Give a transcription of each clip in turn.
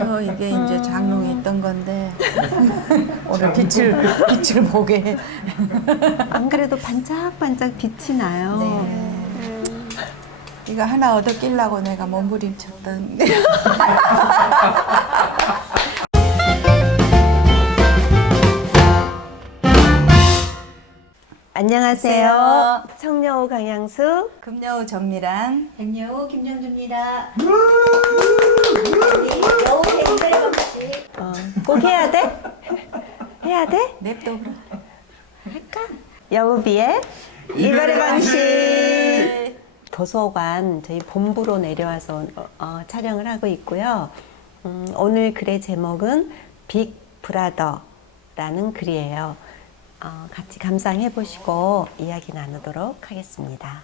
그렇죠. 이게 이제 장롱에 있던 건데 오늘 빛을 보게. 안 그래도 반짝반짝 빛이 나요. 네. 이거 하나 얻어 끼려고 내가 몸부림쳤던. 안녕하세요. 청여호 강양수. 금여우 전미란. 백여우 김정주입니다. 여우 갱들 방식. 꼭 해야 돼? 해야 돼? 냅둬 그럼. 할까? 여우비의 이별의 방식. 도서관 저희 본부로 내려와서 촬영을 하고 있고요. 오늘 글의 제목은 빅 브라더라는 글이에요. 같이 감상해 보시고 이야기 나누도록 하겠습니다.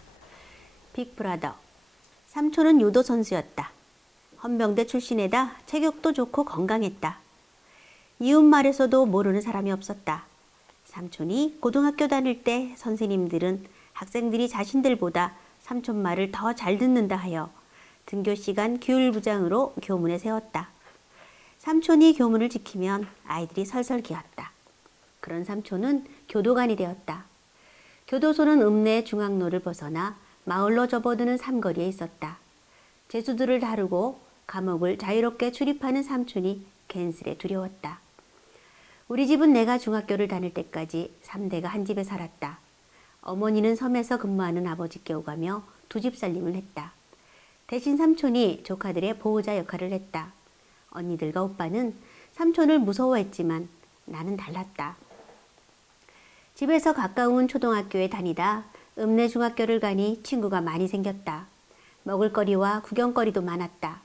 빅브라더. 삼촌은 유도 선수였다. 헌병대 출신에다 체격도 좋고 건강했다. 이웃말에서도 모르는 사람이 없었다. 삼촌이 고등학교 다닐 때 선생님들은 학생들이 자신들보다 삼촌 말을 더 잘 듣는다 하여 등교 시간 규율부장으로 교문에 세웠다. 삼촌이 교문을 지키면 아이들이 설설 기었다. 그런 삼촌은 교도관이 되었다. 교도소는 읍내 중앙로를 벗어나 마을로 접어드는 삼거리에 있었다. 죄수들을 다루고 감옥을 자유롭게 출입하는 삼촌이 괜스레 두려웠다. 우리 집은 내가 중학교를 다닐 때까지 3대가 한 집에 살았다. 어머니는 섬에서 근무하는 아버지께 오가며 두 집 살림을 했다. 대신 삼촌이 조카들의 보호자 역할을 했다. 언니들과 오빠는 삼촌을 무서워했지만 나는 달랐다. 집에서 가까운 초등학교에 다니다 읍내 중학교를 가니 친구가 많이 생겼다. 먹을거리와 구경거리도 많았다.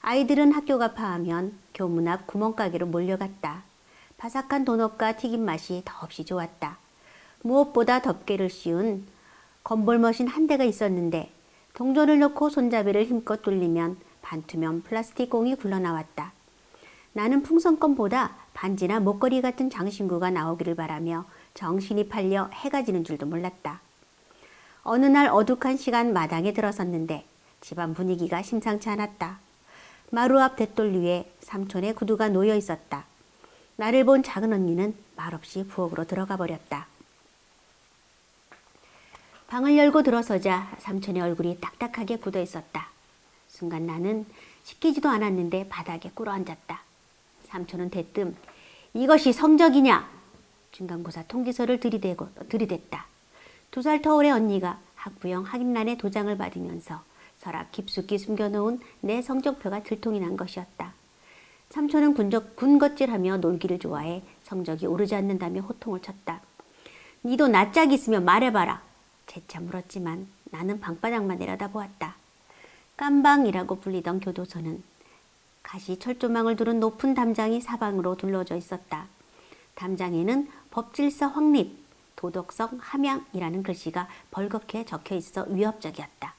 아이들은 학교가 파하면 교문 앞 구멍가게로 몰려갔다. 바삭한 도넛과 튀김 맛이 더없이 좋았다. 무엇보다 덮개를 씌운 건볼머신 한 대가 있었는데 동전을 넣고 손잡이를 힘껏 돌리면 반투명 플라스틱 공이 굴러나왔다. 나는 풍선껌보다 반지나 목걸이 같은 장신구가 나오기를 바라며 정신이 팔려 해가 지는 줄도 몰랐다. 어느 날 어둑한 시간 마당에 들어섰는데 집안 분위기가 심상치 않았다. 마루 앞 대돌 위에 삼촌의 구두가 놓여 있었다. 나를 본 작은 언니는 말없이 부엌으로 들어가 버렸다. 방을 열고 들어서자 삼촌의 얼굴이 딱딱하게 굳어 있었다. 순간 나는 시키지도 않았는데 바닥에 꿇어앉았다. 삼촌은 대뜸 이것이 성적이냐? 중간고사 통지서를 들이댔다. 2살 터울의 언니가 학부형 확인란에 도장을 받으면서 서랍 깊숙이 숨겨놓은 내 성적표가 들통이 난 것이었다. 삼촌은 군것질하며 놀기를 좋아해 성적이 오르지 않는다며 호통을 쳤다. 니도 낯짝 있으면 말해봐라. 재차 물었지만 나는 방바닥만 내려다보았다. 깜방이라고 불리던 교도소는 가시 철조망을 두른 높은 담장이 사방으로 둘러져 있었다. 담장에는 법질서 확립, 도덕성 함양이라는 글씨가 벌겋게 적혀 있어 위협적이었다.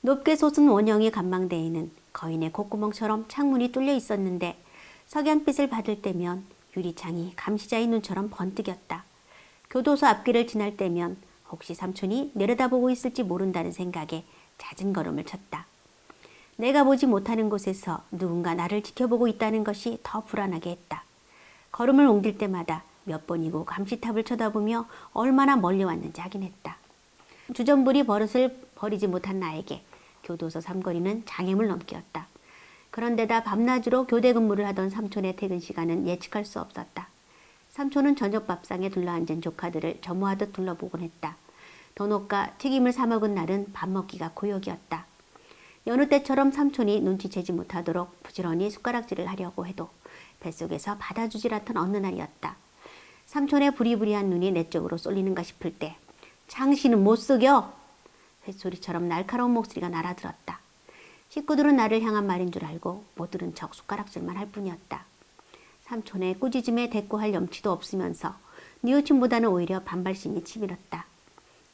높게 솟은 원형의 간망대에는 거인의 콧구멍처럼 창문이 뚫려 있었는데 석양빛을 받을 때면 유리창이 감시자의 눈처럼 번뜩였다. 교도소 앞길을 지날 때면 혹시 삼촌이 내려다보고 있을지 모른다는 생각에 잦은 걸음을 쳤다. 내가 보지 못하는 곳에서 누군가 나를 지켜보고 있다는 것이 더 불안하게 했다. 걸음을 옮길 때마다 몇 번이고 감시탑을 쳐다보며 얼마나 멀리 왔는지 확인했다. 주전부리 버릇을 버리지 못한 나에게 교도소 삼거리는 장애물 넘기였다. 그런데다 밤낮으로 교대 근무를 하던 삼촌의 퇴근 시간은 예측할 수 없었다. 삼촌은 저녁 밥상에 둘러앉은 조카들을 점호하듯 둘러보곤 했다. 도넛과 튀김을 사 먹은 날은 밥 먹기가 고역이었다. 여느 때처럼 삼촌이 눈치채지 못하도록 부지런히 숟가락질을 하려고 해도 뱃속에서 받아주질 않던 어느 날이었다. 삼촌의 부리부리한 눈이 내 쪽으로 쏠리는가 싶을 때 당신은 못 속여! 쇳소리처럼 날카로운 목소리가 날아들었다. 식구들은 나를 향한 말인 줄 알고 못 들은 척 숟가락질만 할 뿐이었다. 삼촌의 꾸짖음에 대꾸할 염치도 없으면서 뉘우침보다는 오히려 반발심이 치밀었다.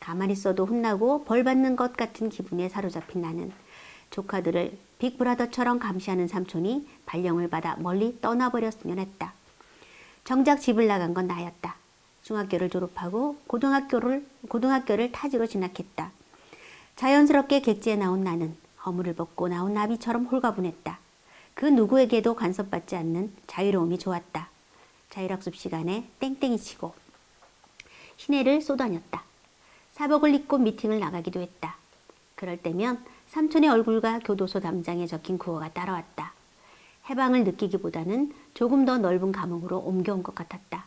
가만히 있어도 혼나고 벌 받는 것 같은 기분에 사로잡힌 나는 조카들을 빅브라더처럼 감시하는 삼촌이 발령을 받아 멀리 떠나버렸으면 했다. 정작 집을 나간 건 나였다. 중학교를 졸업하고 고등학교를 타지로 진학했다. 자연스럽게 객지에 나온 나는 허물을 벗고 나온 나비처럼 홀가분했다. 그 누구에게도 간섭받지 않는 자유로움이 좋았다. 자율학습 시간에 땡땡이 치고 시내를 쏘다녔다. 사복을 입고 미팅을 나가기도 했다. 그럴 때면 삼촌의 얼굴과 교도소 담장에 적힌 구호가 따라왔다. 해방을 느끼기보다는 조금 더 넓은 감옥으로 옮겨온 것 같았다.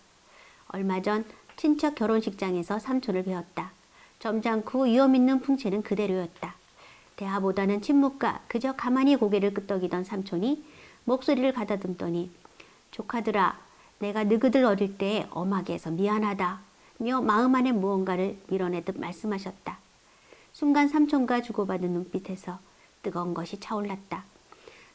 얼마 전 친척 결혼식장에서 삼촌을 배웠다. 점잖고 위험 있는 풍채는 그대로였다. 대화보다는 침묵과 그저 가만히 고개를 끄덕이던 삼촌이 목소리를 가다듬더니 조카들아, 내가 너희들 어릴 때 엄하게 해서 미안하다 며 마음 안에 무언가를 밀어내듯 말씀하셨다. 순간 삼촌과 주고받은 눈빛에서 뜨거운 것이 차올랐다.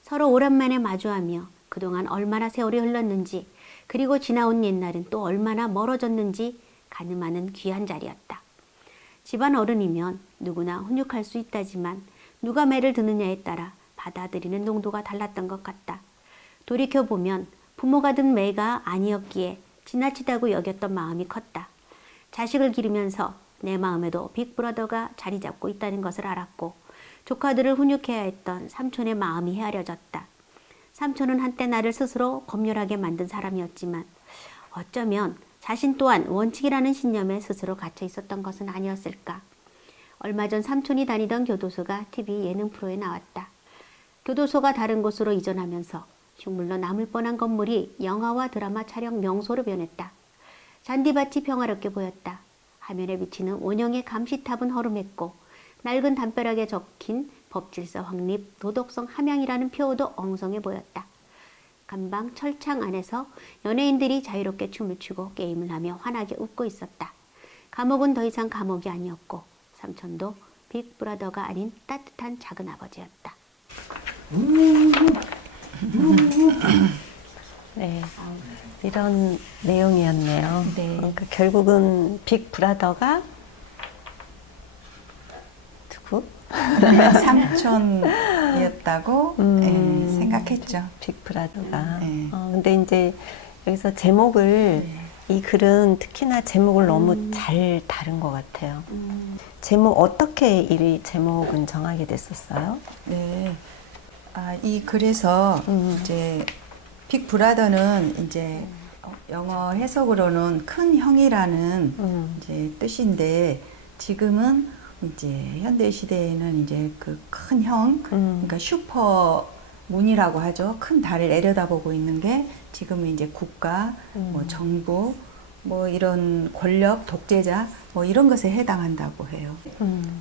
서로 오랜만에 마주하며 그동안 얼마나 세월이 흘렀는지 그리고 지나온 옛날은 또 얼마나 멀어졌는지 가늠하는 귀한 자리였다. 집안 어른이면 누구나 훈육할 수 있다지만 누가 매를 드느냐에 따라 받아들이는 농도가 달랐던 것 같다. 돌이켜보면 부모가 든 매가 아니었기에 지나치다고 여겼던 마음이 컸다. 자식을 기르면서 내 마음에도 빅브라더가 자리 잡고 있다는 것을 알았고 조카들을 훈육해야 했던 삼촌의 마음이 헤아려졌다. 삼촌은 한때 나를 스스로 검열하게 만든 사람이었지만 어쩌면 자신 또한 원칙이라는 신념에 스스로 갇혀 있었던 것은 아니었을까. 얼마 전 삼촌이 다니던 교도소가 TV 예능 프로에 나왔다. 교도소가 다른 곳으로 이전하면서 흉물로 남을 뻔한 건물이 영화와 드라마 촬영 명소로 변했다. 잔디밭이 평화롭게 보였다. 화면에 비치는 원형의 감시탑은 허름했고 낡은 담벼락에 적힌 법질서 확립, 도덕성 함양이라는 표어도 엉성해 보였다. 감방 철창 안에서 연예인들이 자유롭게 춤을 추고 게임을 하며 환하게 웃고 있었다. 감옥은 더 이상 감옥이 아니었고 삼촌도 빅브라더가 아닌 따뜻한 작은 아버지였다. 네, 이런 내용이었네요. 네. 그러니까 결국은 빅브라더가 누구? 삼촌이었다고 생각했죠. 빅브라더가. 네. 근데 이제 여기서 제목을 이 글은 특히나 제목을 너무 잘 다룬 것 같아요. 제목 어떻게 이 제목은 정하게 됐었어요? 네. 이 글에서 이제 빅브라더는 이제 영어 해석으로는 큰 형이라는 이제 뜻인데 지금은 이제 현대 시대에는 이제 그 큰 형, 그러니까 슈퍼문이라고 하죠. 큰 달을 내려다보고 있는 게 지금은 이제 국가, 뭐 정부, 뭐 이런 권력, 독재자, 뭐 이런 것에 해당한다고 해요.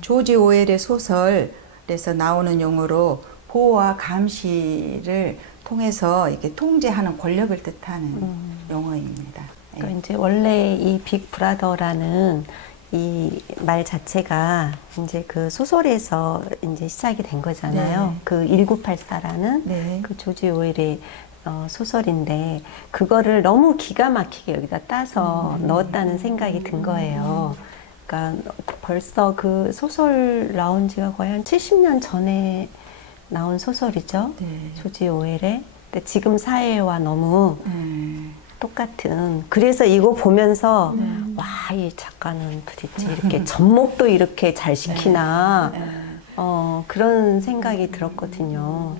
조지 오웰의 소설에서 나오는 용어로 보호와 감시를 통해서 이렇게 통제하는 권력을 뜻하는 용어입니다. 그러니까 이제 원래 이 빅브라더라는 이 말 자체가 이제 그 소설에서 이제 시작이 된 거잖아요. 네. 그 1984라는 네. 그 조지 오웰의 소설인데 그거를 너무 기가 막히게 여기다 따서 넣었다는 생각이 든 거예요. 그러니까 벌써 그 소설 나온 지가 거의 한 70년 전에 나온 소설이죠. 네. 조지 오웰의. 근데 지금 사회와 너무 똑같은. 그래서 이거 보면서 와, 이 작가는 도대체 이렇게 접목도 이렇게 잘 시키나 그런 생각이 들었거든요.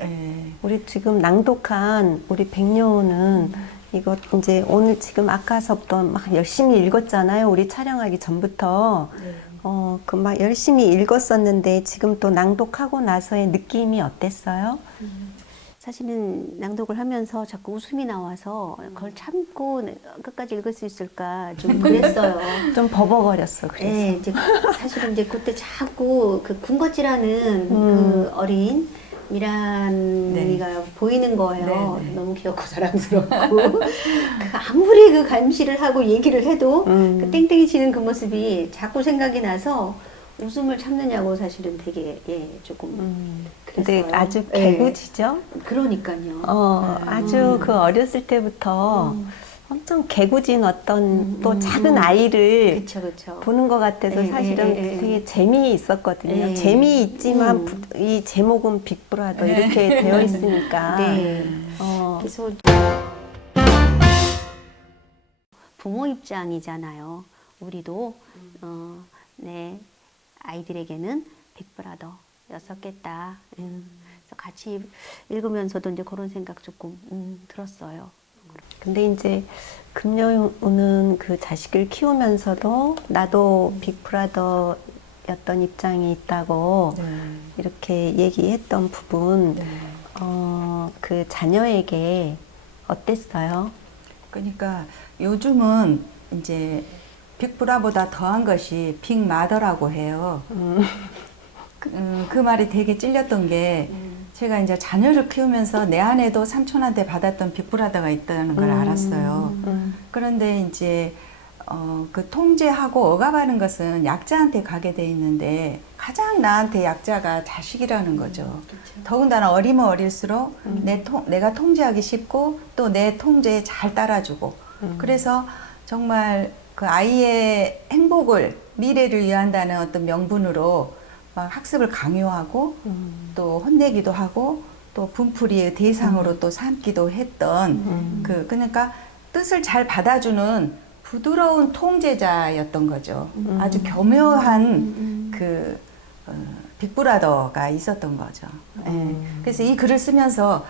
우리 지금 낭독한 우리 백여우는 이거 이제 오늘 지금 아까서부터 막 열심히 읽었잖아요. 우리 촬영하기 전부터. 그 막 열심히 읽었었는데 지금 또 낭독하고 나서의 느낌이 어땠어요? 사실은 낭독을 하면서 자꾸 웃음이 나와서 그걸 참고 끝까지 읽을 수 있을까 좀 그랬어요. 좀 버벅거렸어. 그래서. 네, 이제 사실은 이제 그때 자꾸 그 군것질하는 그 어린 미란이가 보이는 거예요. 네, 네. 너무 귀엽고 사랑스럽고 아무리 그 감시를 하고 얘기를 해도 그 땡땡이 치는 그 모습이 자꾸 생각이 나서 웃음을 참느냐고 사실은 되게 조금 근데 그랬어요. 아주 네. 개구지죠? 그러니까요. 아주 그 어렸을 때부터 엄청 개구진 어떤 또 작은 아이를 그렇죠. 보는 것 같아서 사실은 되게 재미있었거든요. 재미있지만 이 제목은 빅브라더 이렇게 되어 있으니까. 네. 그래서 부모 입장이잖아요. 우리도 내 아이들에게는 빅브라더였었겠다. 그래서 같이 읽으면서도 이제 그런 생각 조금 들었어요. 근데 이제 금요는 그 자식을 키우면서도 나도 빅브라더였던 입장이 있다고 네. 이렇게 얘기했던 부분, 네. 그 자녀에게 어땠어요? 그러니까 요즘은 이제 빅브라보다 더한 것이 빅마더라고 해요. 그 말이 되게 찔렸던 게 제가 이제 자녀를 키우면서 내 안에도 삼촌한테 받았던 빅브라더가 있다는 걸 알았어요. 그런데 이제 그 통제하고 억압하는 것은 약자한테 가게 돼 있는데 가장 나한테 약자가 자식이라는 거죠. 더군다나 어리면 어릴수록 내가 통제하기 쉽고 또 내 통제에 잘 따라주고 그래서 정말 그 아이의 행복을 미래를 위한다는 어떤 명분으로 막 학습을 강요하고 또 혼내기도 하고 또 분풀이의 대상으로 또 삼기도 했던 그러니까 뜻을 잘 받아주는 부드러운 통제자였던 거죠. 아주 교묘한 그 빅브라더가 있었던 거죠. 예. 그래서 이 글을 쓰면서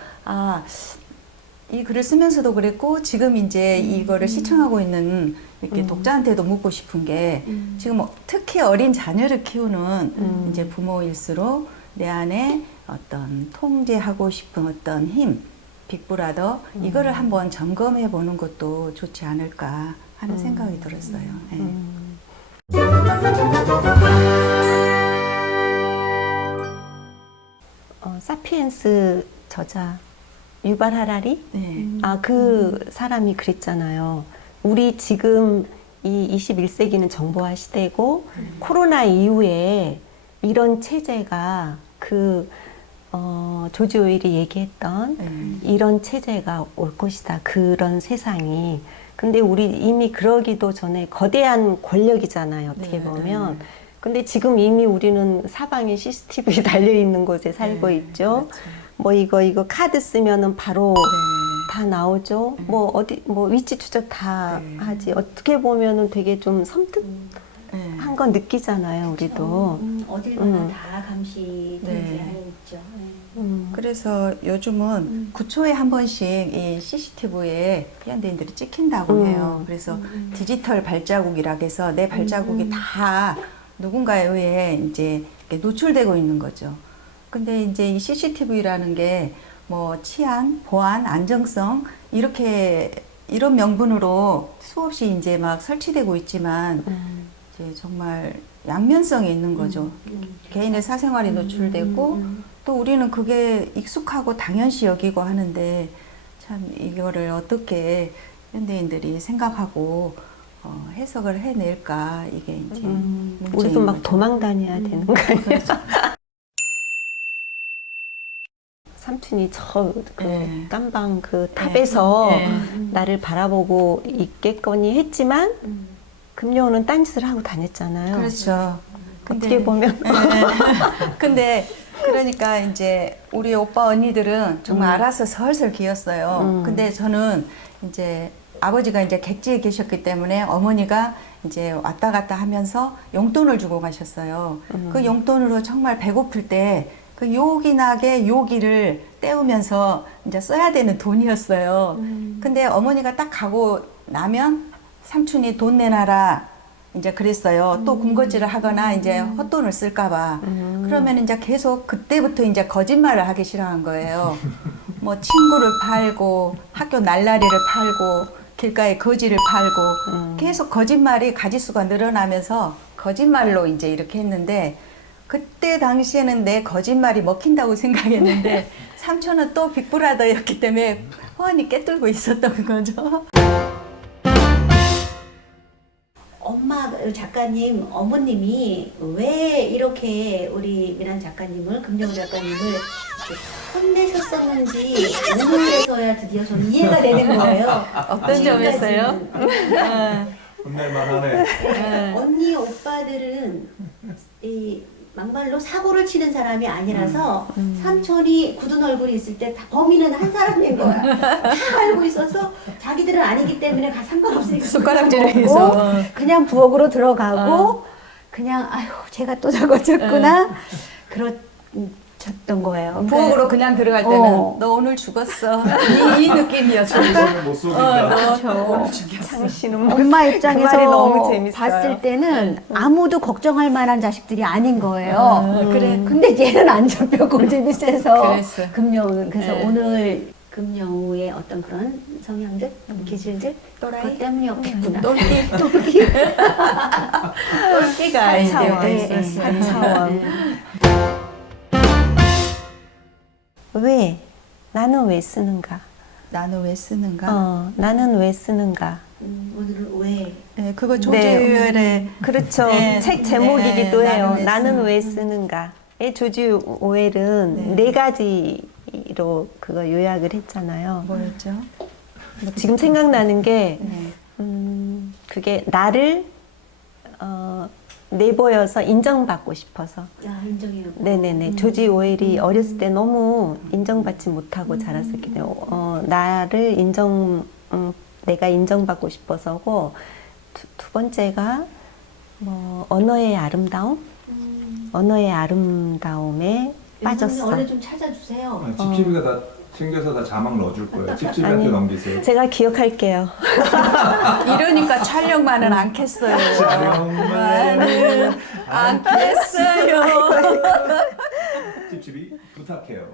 이 글을 쓰면서도 그랬고 지금 이제 이거를 시청하고 있는 이렇게 독자한테도 묻고 싶은 게 지금 특히 어린 자녀를 키우는 이제 부모일수록 내 안에 어떤 통제하고 싶은 어떤 힘, 빅브라더 이거를 한번 점검해 보는 것도 좋지 않을까 하는 생각이 들었어요. 예. 사피엔스 저자 유발 하라리? 네. 그 사람이 그랬잖아요. 우리 지금 이 21세기는 정보화 시대고 코로나 이후에 이런 체제가 조지 오웰이 얘기했던 이런 체제가 올 것이다. 그런 세상이. 근데 우리 이미 그러기도 전에 거대한 권력이잖아요. 어떻게 보면. 근데 지금 이미 우리는 사방에 CCTV 달려 있는 곳에 살고 있죠. 그렇죠. 뭐 이거 카드 쓰면은 바로 다 나오죠. 뭐 어디 뭐 위치 추적 다 하지. 어떻게 보면은 되게 좀 섬뜩한 건 느끼잖아요, 우리도. 어딜 가나 다 감시 통제하여 있죠. 그래서 요즘은 9초에 한 번씩 이 CCTV에 현대인들이 찍힌다고 해요. 그래서 디지털 발자국이라 해서 내 발자국이 다 누군가에 의해 이제 이렇게 노출되고 있는 거죠. 근데 이제 이 CCTV라는 게 뭐 치안, 보안, 안정성 이런 명분으로 수없이 이제 막 설치되고 있지만 이제 정말 양면성이 있는 거죠. 개인의 사생활이 노출되고 또 우리는 그게 익숙하고 당연시 여기고 하는데 참 이거를 어떻게 현대인들이 생각하고 해석을 해낼까 이게 이제 문제인 우리도 막 거죠. 도망 다녀야 되는 거 아니에요? 삼촌이 깜방 그 탑에서 나를 바라보고 있겠거니 했지만 금요는 딴짓을 하고 다녔잖아요. 그렇죠. 어떻게 보면 근데 그러니까 이제 우리 오빠 언니들은 정말 알아서 설설 기었어요. 근데 저는 이제 아버지가 이제 객지에 계셨기 때문에 어머니가 이제 왔다 갔다 하면서 용돈을 주고 가셨어요. 그 용돈으로 정말 배고플 때 그 요긴하게 요기를 때우면서 이제 써야 되는 돈이었어요. 근데 어머니가 딱 가고 나면 삼촌이 돈 내놔라 이제 그랬어요. 또 군것질을 하거나 이제 헛돈을 쓸까봐. 그러면 이제 계속 그때부터 이제 거짓말을 하기 싫어한 거예요. 뭐 친구를 팔고 학교 날라리를 팔고 길가에 거지를 팔고 계속 거짓말이 가지수가 늘어나면서 거짓말로 이제 이렇게 했는데 그때 당시에는 내 거짓말이 먹힌다고 생각했는데 삼촌은 또 빅브라더였기 때문에 훤히 꿰뚫고 있었던 거죠. 엄마 작가님, 어머님이 왜 이렇게 우리 미란 작가님을, 금정우 작가님을 혼내셨었는지 오늘에서야 드디어 좀 이해가 되는 거예요. 어떤 점에서요? 혼낼만 하네. 언니 오빠들은 이 막말로 사고를 치는 사람이 아니라서 삼촌이 굳은 얼굴이 있을 때 다 범인은 한 사람인 거야. 다 알고 있어서 자기들은 아니기 때문에 상관없으니까 숟가락질을 먹고 해서. 그냥 부엌으로 들어가고 그냥 아유 제가 또 저거 쳤구나. 졌던 거예요. 부엌으로 그냥 들어갈 때는 어. 너 오늘 죽었어. 이 느낌이었어. 정신을 못 속인다. 오늘 죽였어. 당신은 엄마 그 말이 입장에서 너무 재밌어요. 봤을 때는 아무도 걱정할 만한 자식들이 아닌 거예요. 그래. 근데 얘는 안 잡혀 고집이 세서. 그랬어. 금요일 그래서 네. 오늘 금요의 어떤 그런 성향들, 기질들 또라이? 그것 때문이었겠구나. 똘끼. 똘끼. 똘끼가 이제 사차원. 돼 네, 있었어. 네. 사차원. 왜? 나는 왜 쓰는가? 나는 왜 쓰는가? 나는 왜 쓰는가? 오늘은 왜? 네, 그거 조지웰의 그렇죠. 네, 책 제목이기도 네, 해요. 나는 나는 왜 왜 쓰는가? 의 조지 오웰은 네. 네 가지로 그거 요약을 했잖아요. 뭐였죠? 뭐 지금 생각나는 게 네. 그게 나를 내보여서 인정받고 싶어서. 야 인정해요. 네네네. 조지 오웰이 어렸을 때 너무 인정받지 못하고 자랐었기 때문에 나를 내가 인정받고 싶어서고 두 번째가 뭐 언어의 아름다움, 언어의 아름다움에 빠졌어. 얼른 좀 찾아주세요. 집집이가 다 챙겨서 다 자막 넣어줄 거예요. 집집이한테 넘기세요. 제가 기억할게요. 이러니까 촬영만은 않겠어요. 촬영만은 않겠어요. 집집이 부탁해요.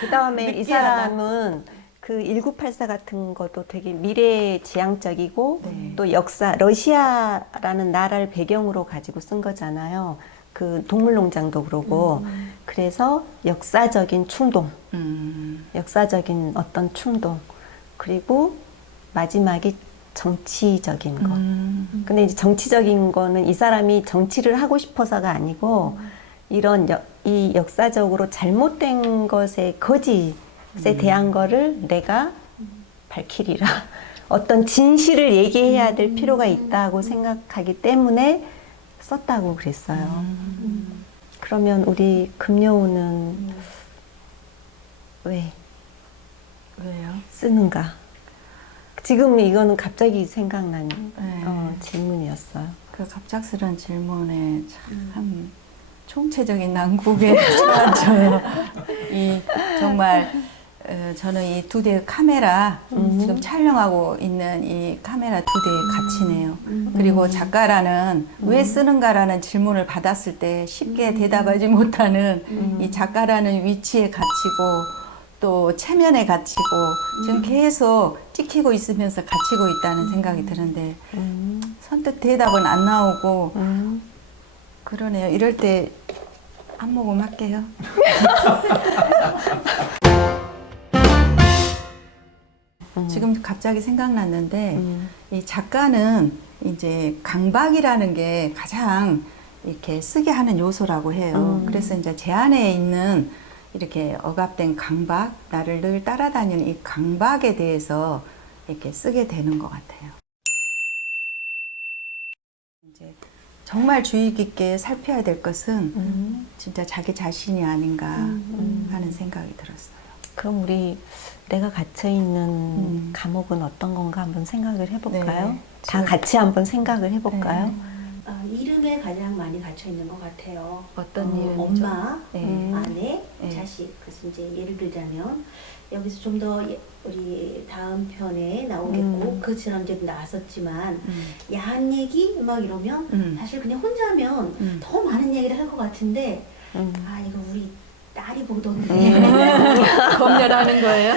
그 다음에 이 느끼하다. 사람은 그 1984 같은 것도 되게 미래지향적이고 네. 또 역사, 러시아라는 나라를 배경으로 가지고 쓴 거잖아요. 그 동물농장도 그러고. 그래서 역사적인 충동, 역사적인 어떤 충동, 그리고 마지막이 정치적인 거. 근데 이제 정치적인 거는 이 사람이 정치를 하고 싶어서가 아니고 이런 이 역사적으로 잘못된 것의 거짓에 대한 거를 내가 밝히리라. 어떤 진실을 얘기해야 될 필요가 있다고 생각하기 때문에 썼다고 그랬어요. 그러면 우리 금요우는 왜 왜요? 쓰는가? 지금 이거는 갑자기 생각난 네. 질문이었어요. 그 갑작스런 질문에 참 총체적인 난국에 처하죠. 이 정말 저는 이 두 대의 카메라 지금 촬영하고 있는 이 카메라 두 대의 가치네요. 그리고 작가라는 왜 쓰는가라는 질문을 받았을 때 쉽게 대답하지 못하는 이 작가라는 위치의 가치고 또 체면의 가치고 지금 계속 찍히고 있으면서 갇히고 있다는 생각이 드는데 선뜻 대답은 안 나오고 그러네요. 이럴 때 한 모금 할게요. 지금 갑자기 생각났는데 이 작가는 이제 강박이라는 게 가장 이렇게 쓰게 하는 요소라고 해요. 그래서 이제 제 안에 있는 이렇게 억압된 강박, 나를 늘 따라다니는 이 강박에 대해서 이렇게 쓰게 되는 것 같아요. 이제 정말 주의 깊게 살펴야 될 것은 진짜 자기 자신이 아닌가 하는 생각이 들었어요. 그럼 우리 내가 갇혀 있는 감옥은 어떤 건가 한번 생각을 해볼까요? 네. 다 같이 한번 생각을 해볼까요? 이름에 가장 많이 갇혀 있는 것 같아요. 어떤 이름이죠? 엄마, 네. 아내, 네. 자식. 그래서 이제 예를 들자면 여기서 좀 더 우리 다음 편에 나오겠고 그처럼 이제 나왔었지만 야한 얘기 막 이러면 사실 그냥 혼자 하면 더 많은 얘기를 할 것 같은데 아 이거 우리 딸이 보던데 검열하는 거예요?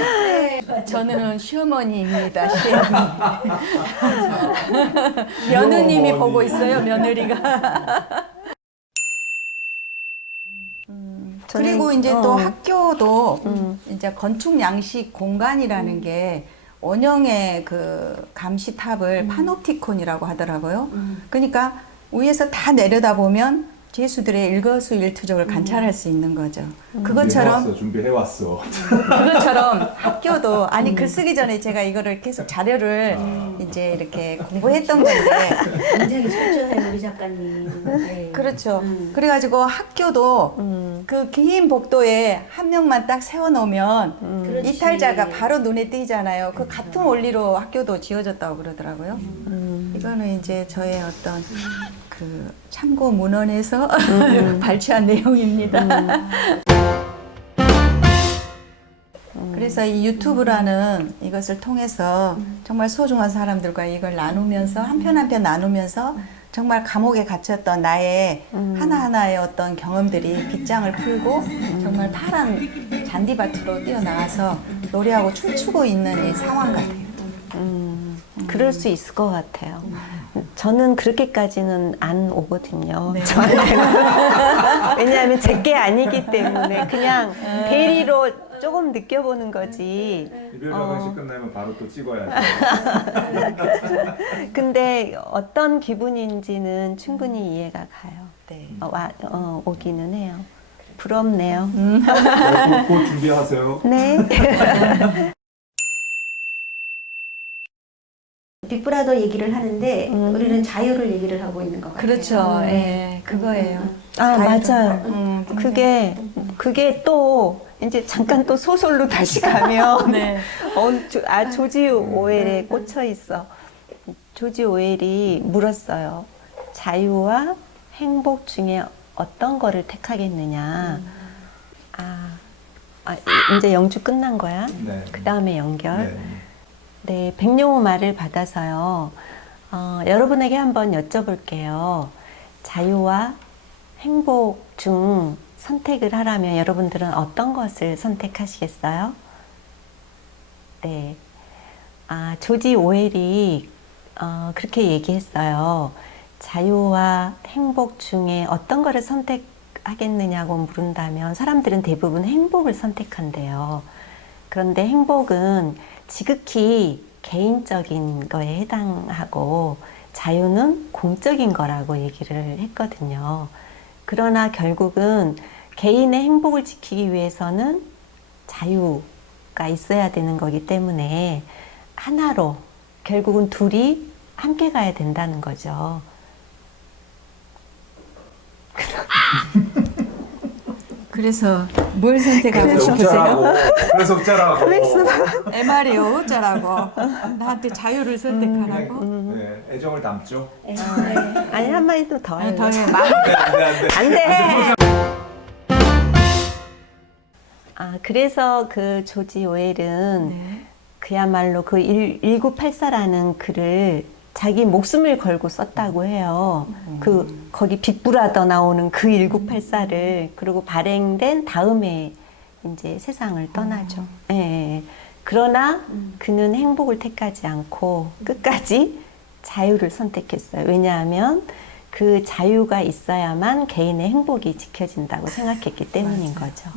저는 시어머니입니다. 시어머니. 며느님이 시어머니. 보고 있어요. 며느리가. 그리고 이제 또 학교도 이제 건축 양식 공간이라는 게 원형의 그 감시탑을 파놉티콘이라고 하더라고요. 그러니까 위에서 다 내려다보면 죄수들의 일거수일투족을 관찰할 수 있는 거죠. 그것처럼 준비해왔어. 그것처럼 학교도 아니 글 쓰기 전에 제가 이거를 계속 자료를 이제 이렇게 공부했던 건데 굉장히 철저해요 우리 작가님. 네. 그렇죠. 그래가지고 학교도 그 긴 복도에 한 명만 딱 세워놓으면 그렇지. 이탈자가 바로 눈에 띄잖아요. 그 같은 원리로 학교도 지어졌다고 그러더라고요. 이거는 이제 저의 어떤 그 참고 문헌에서 발췌한 내용입니다. 그래서 이 유튜브라는 이것을 통해서 정말 소중한 사람들과 이걸 나누면서 한 편 한 편 나누면서 정말 감옥에 갇혔던 나의 하나하나의 어떤 경험들이 빗장을 풀고 정말 파란 잔디밭으로 뛰어나와서 노래하고 춤추고 있는 이 상황 같아요. 그럴 수 있을 것 같아요. 저는 그렇게까지는 안 오거든요. 네. 저한테는. 왜냐하면 제게 아니기 때문에 그냥 대리로 조금 느껴보는 거지. 일요일 화장실 끝나면 바로 또 찍어야죠. 근데 어떤 기분인지는 충분히 이해가 가요. 네. 오기는 해요. 부럽네요. 곧 준비하세요. 네. 빅브라더 얘기를 하는데 우리는 자유를 얘기를 하고 있는 것 같아요. 그렇죠. 예, 그거예요. 아, 자유를. 맞아요. 그게 또 이제 잠깐 또 소설로 다시 가면 네. 조지 오웰에 꽂혀 있어. 조지 오웰이 물었어요. 자유와 행복 중에 어떤 거를 택하겠느냐. 이제 영주 끝난 거야. 네. 그 다음에 연결. 네. 네, 백룡우 말을 받아서요. 여러분에게 한번 여쭤볼게요. 자유와 행복 중 선택을 하라면 여러분들은 어떤 것을 선택하시겠어요? 네. 조지 오웰이 그렇게 얘기했어요. 자유와 행복 중에 어떤 것을 선택하겠느냐고 물은다면 사람들은 대부분 행복을 선택한대요. 그런데 행복은 지극히 개인적인 거에 해당하고 자유는 공적인 거라고 얘기를 했거든요. 그러나 결국은 개인의 행복을 지키기 위해서는 자유가 있어야 되는 거기 때문에 하나로 결국은 둘이 함께 가야 된다는 거죠. 그래서 뭘 선택하고 그래서 싶으세요? 어쩌라고. 내 말이요, 어쩌라고. 나한테 자유를 선택하라고. 네, 애정을 담죠. 아니, 한마디 더 아니, 해요. 더 해. 안 돼! 그래서 그 조지 오웰은 네. 그야말로 그 1984라는 글을 자기 목숨을 걸고 썼다고 해요. 거기 빅브라더 나오는 그 1984를, 그리고 발행된 다음에 이제 세상을 떠나죠. 예. 그러나 그는 행복을 택하지 않고 끝까지 자유를 선택했어요. 왜냐하면 그 자유가 있어야만 개인의 행복이 지켜진다고 생각했기 때문인 거죠.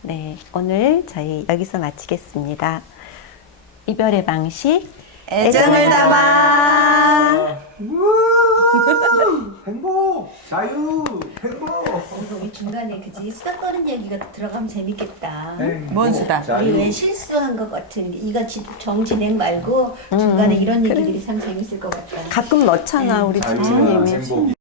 네, 오늘 저희 여기서 마치겠습니다. 이별의 방식, 애정을 담아. 행복, 자유, 행복. 이 중간에 그지 수다 떠는 얘기가 들어가면 재밌겠다. 뭔 수다? 우리 왜 실수한 것 같은 이거 정진행 말고 중간에 이런 얘기들이 참 재밌을 것 같다. 가끔 넣잖아, 우리 자유와 주주님이. 행복이.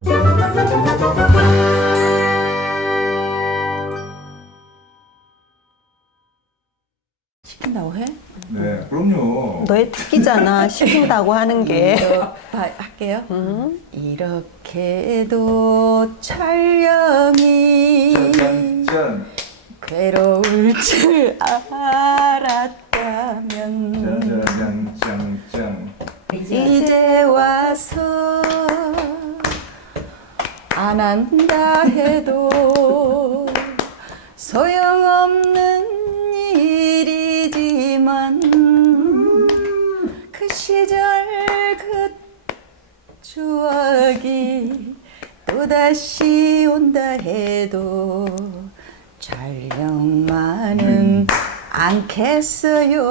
시킨다고 해? 네, 그럼요. 너의 특기잖아, 시킨다고 하는 게. 할게요. 이렇게도 촬영이 짠. 괴로울 줄 알았다면 짠짠짠짠. 이제 와서 안 한다 해도 소용없는 일이지만 그 시절 그 추억이 또다시 온다 해도 촬영만은 않겠어요.